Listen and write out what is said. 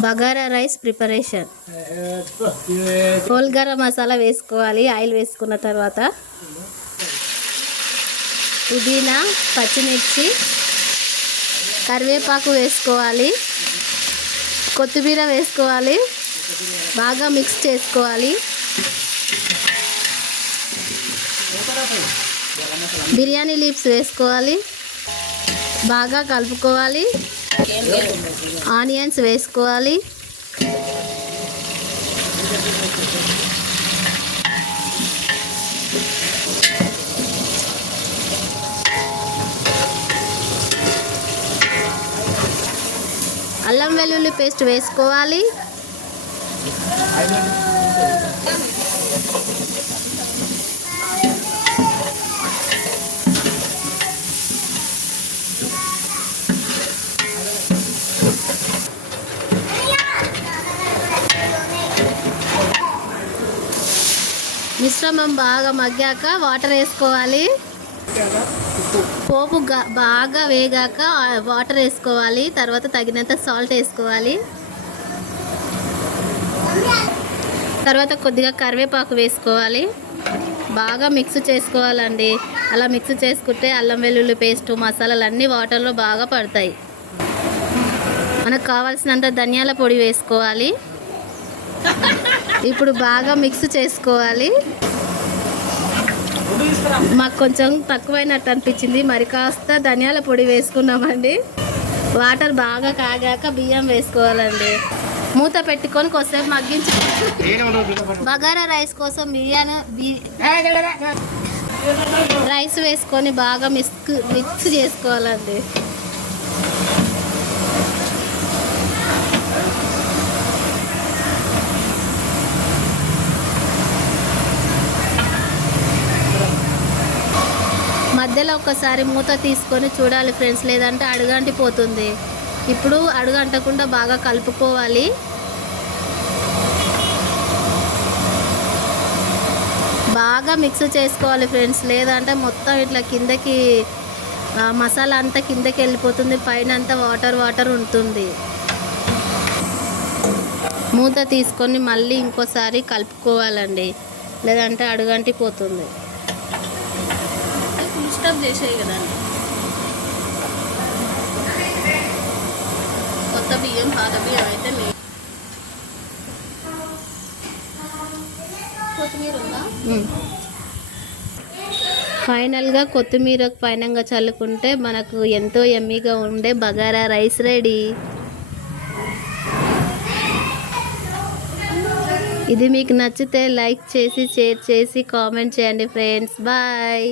Bagara rice preparation. Whole garam masala వేసుకోవాలి. Oil వేసుకున్న తర్వాత పుదీనా, పచ్చిమిర్చి, కరివేపాకు వేసుకోవాలి. కొత్తిమీర వేసుకోవాలి. బాగా మిక్స్ చేసుకోవాలి. బిర్యానీ లీవ్స్ వేసుకోవాలి. బాగా కలుపుకోవాలి. ఆనియన్స్ వేసుకోవాలి. అల్లం వెల్లుల్లి పేస్ట్ వేసుకోవాలి. మిశ్రమం బాగా మగ్గాక వాటర్ వేసుకోవాలి. పోపు బాగా వేగాక వాటర్ వేసుకోవాలి. తర్వాత తగినంత సాల్ట్ వేసుకోవాలి. తర్వాత కొద్దిగా కరివేపాకు వేసుకోవాలి. బాగా మిక్స్ చేసుకోవాలండి. అలా మిక్స్ చేసుకుంటే అల్లం వెల్లుల్లి పేస్ట్, మసాలాలు అన్నీ వాటర్లో బాగా పడతాయి. మనకు కావాల్సినంత ధనియాల పొడి వేసుకోవాలి. ఇప్పుడు బాగా మిక్స్ చేసుకోవాలి. మాకు కొంచెం తక్కువైనట్టు అనిపించింది, మరి కాస్త ధనియాల పొడి వేసుకున్నామండి. వాటర్ బాగా కాగాక బియ్యం వేసుకోవాలండి. మూత పెట్టుకొని కొద్దిసేపు మగ్గించి బగారా రైస్ కోసం రైస్ వేసుకొని బాగా మిక్స్ చేసుకోవాలండి. మధ్యలో ఒకసారి మూత తీసుకొని చూడాలి ఫ్రెండ్స్, లేదంటే అడుగంటిపోతుంది. ఇప్పుడు అడుగంటకుండా బాగా కలుపుకోవాలి. బాగా మిక్స్ చేసుకోవాలి ఫ్రెండ్స్, లేదంటే మొత్తం ఇట్లా కిందకి మసాలా అంతా కిందకి వెళ్ళిపోతుంది. పైన అంతా వాటర్ వాటర్ ఉంటుంది. మూత తీసుకొని మళ్ళీ ఇంకోసారి కలుపుకోవాలండి, లేదంటే అడుగంటిపోతుంది. స్టవ్ చేసేయి కదండి. కొత్త బియ్యం, పాత బియ్యం అయితే లేదు. కొత్తిమీర ఉందా? ఫైనల్గా కొత్తిమీర పైనంగా చల్లుకుంటే మనకు ఎంతో యమ్మీగా ఉండే బగారా రైస్ రెడీ. ఇది మీకు నచ్చితే లైక్ చేసి, షేర్ చేసి, కామెంట్ చేయండి ఫ్రెండ్స్. బాయ్.